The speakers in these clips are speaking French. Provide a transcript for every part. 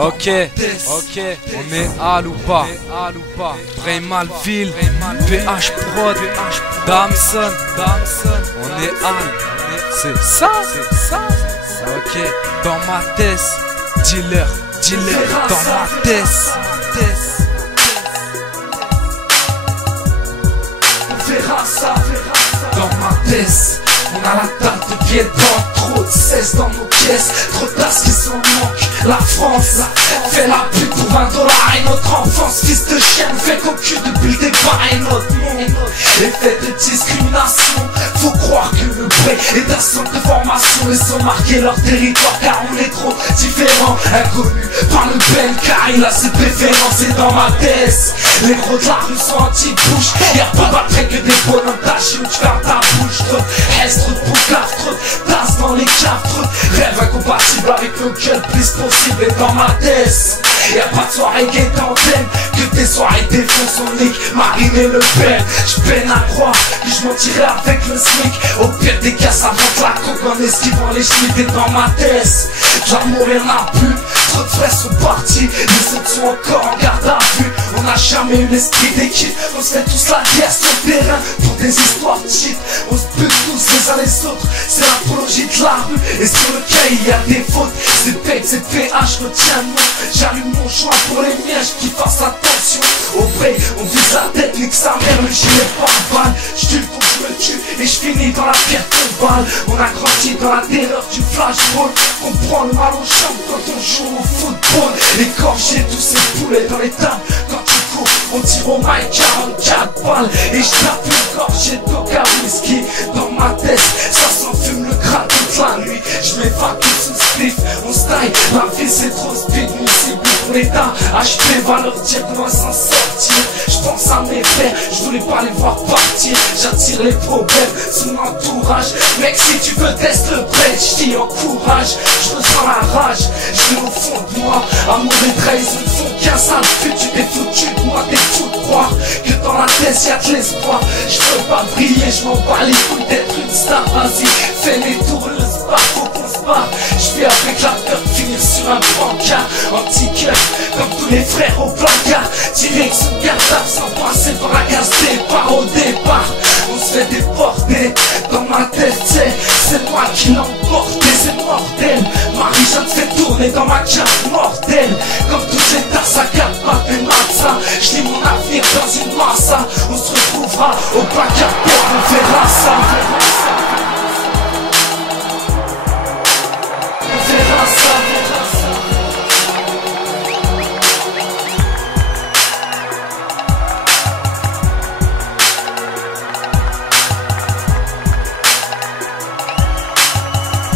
Ok, on est Al ou pas, Brémalville, PH Prod, Damson, on est Al, c'est ça, ok, dans ma tête, dealer, dans ma tête. On verra ça, dans ma tête. On a la date de billets d'or, trop de cesse dans nos pièces, trop de tasses qui s'en manquent. La France fait la pute pour 20 $ et notre enfance, fils de chien, fait qu'au cul depuis le départ. Et notre monde est fait de discrimination. Faut croire que le pré est un centre de formation. Ils ont marqué leur territoire car on est trop différents. Inconnus par le Ben car il a ses préférences. Et dans ma tête, les gros de la rue sont anti-bouche. Y'a pas d'après que des bonhommes tachés où tu fermes ta bouche. Trop de boucave, trop de tasses dans les caves, trop de rêves incompatibles avec le gueule plus possible. Et dans ma tête, y'a pas de soirée gay en thème, que des soirées défoncent son nick, Marine et Le Pen. J'peine à croire que je mentirais avec le SMIC. Au pire des cas, ça vente la coque en esquivant les schmitts. Et dans ma tête, l'amour y'en a plus. Trop de frères sont partis, les autres sont encore en garde à vue. On n'a jamais eu l'esprit d'équipe, on se fait tous la guerre sur le terrain pour des histoires cheap. On se bute tous les uns les autres, c'est l'apologie de la rue. Et sur le cahier il y a des fautes, c'est PEC, c'est PH, retiens le nom. J'allume mon joint pour les miens, qui fassent attention. Au vrai, on vise la tête, nique sa mère, le gilet par balle. J'tue quand je me tue et j'finis dans la pierre tombale. On a grandi dans la terreur du flashball. On prend le mal aux jambes quand on joue au football. Écorcher tous ces poulets dans les tables. Quand tu cours, on tire au mic 44 balles. Et je tape une gorgée de coca whisky dans ma tête, ça s'enfume le gras toute la nuit. Je m'évacue sous spliff, on se taille. La vie c'est trop speed, mais c'est plus pour l'état. HP va leur dire qu'on va s'en sortir. Je pense à mes frères, je voulais pas les voir partir. J'attire les problèmes sous mon entourage. Mec, si tu veux tester le break, je t'y encourage. Je ressens la rage, je l'ai au fond de moi. Amour et trahison font qu'un sale fut. Tu t'es foutu de moi, t'es fou de croire que dans la tête y'a de l'espoir. Je veux pas briller, je m'en bats les couilles d'être une star. Vas-y, fais les tours, le spar, faut qu'on se bat. Je vis avec la peur de finir sur un brancard. Anti-cœur, comme tous les frères au placard. Direction cartable sans passer par la case départ. Au départ, on se fait déporter. Dans ma tête, c'est moi qui l'ai emporté, c'est mortel. Marie-Jeanne fait tourner dans ma cave mortelle. Comme toutes les tasses à 4 pattes et matza. Je lis mon avenir dans une massa. On se retrouvera au placard, on verra ça. On verra ça.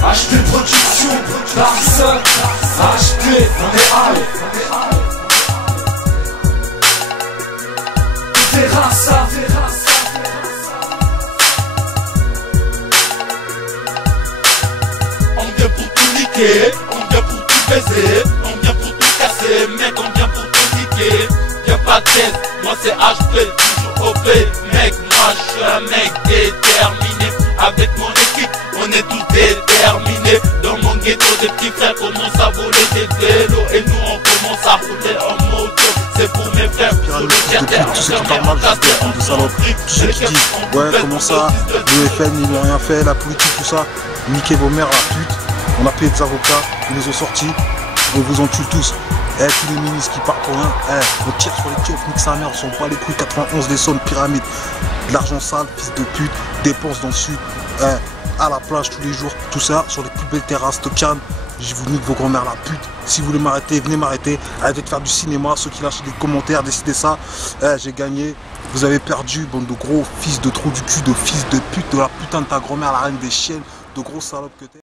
HP Production, Damson, HP, on est Al. On verra ça, On vient pour tout niquer, on vient pour tout baiser, on vient pour tout casser, mec, on vient pour tout niquer. Y'a pas de test, moi c'est HP, toujours OP, mec, moi je suis un mec déterminé. Avec mon équipe, on est tous déterminés. Dans mon ghetto, des petits frères commencent à voler des vélos. Et nous on commence à rouler en moto. C'est pour mes frères, sur le terre, tous ceux qui parlent mal, de salopes, tous ceux qui disent ouais comment ça, le FN ils n'ont rien fait, la politique tout ça, niquez vos mères la pute, on a payé des avocats, ils nous ont sortis, on vous en tue tous. Tous les ministres qui partent pour rien, on tire sur les tiofs, nique sa mère, on s'en bat les couilles, 91 des sommes, pyramide, de l'argent sale, fils de pute, dépenses dans le sud, à la plage tous les jours, tout ça, sur les plus belles terrasses de Cannes. Je vous nique vos grand-mères la pute. Si vous voulez m'arrêter, venez m'arrêter. Arrêtez de faire du cinéma. Ceux qui lâchent des commentaires, décidez ça. J'ai gagné. Vous avez perdu, bande de gros fils de trou du cul, de fils de pute, de la putain de ta grand-mère, la reine des chiennes, de gros salopes que t'es.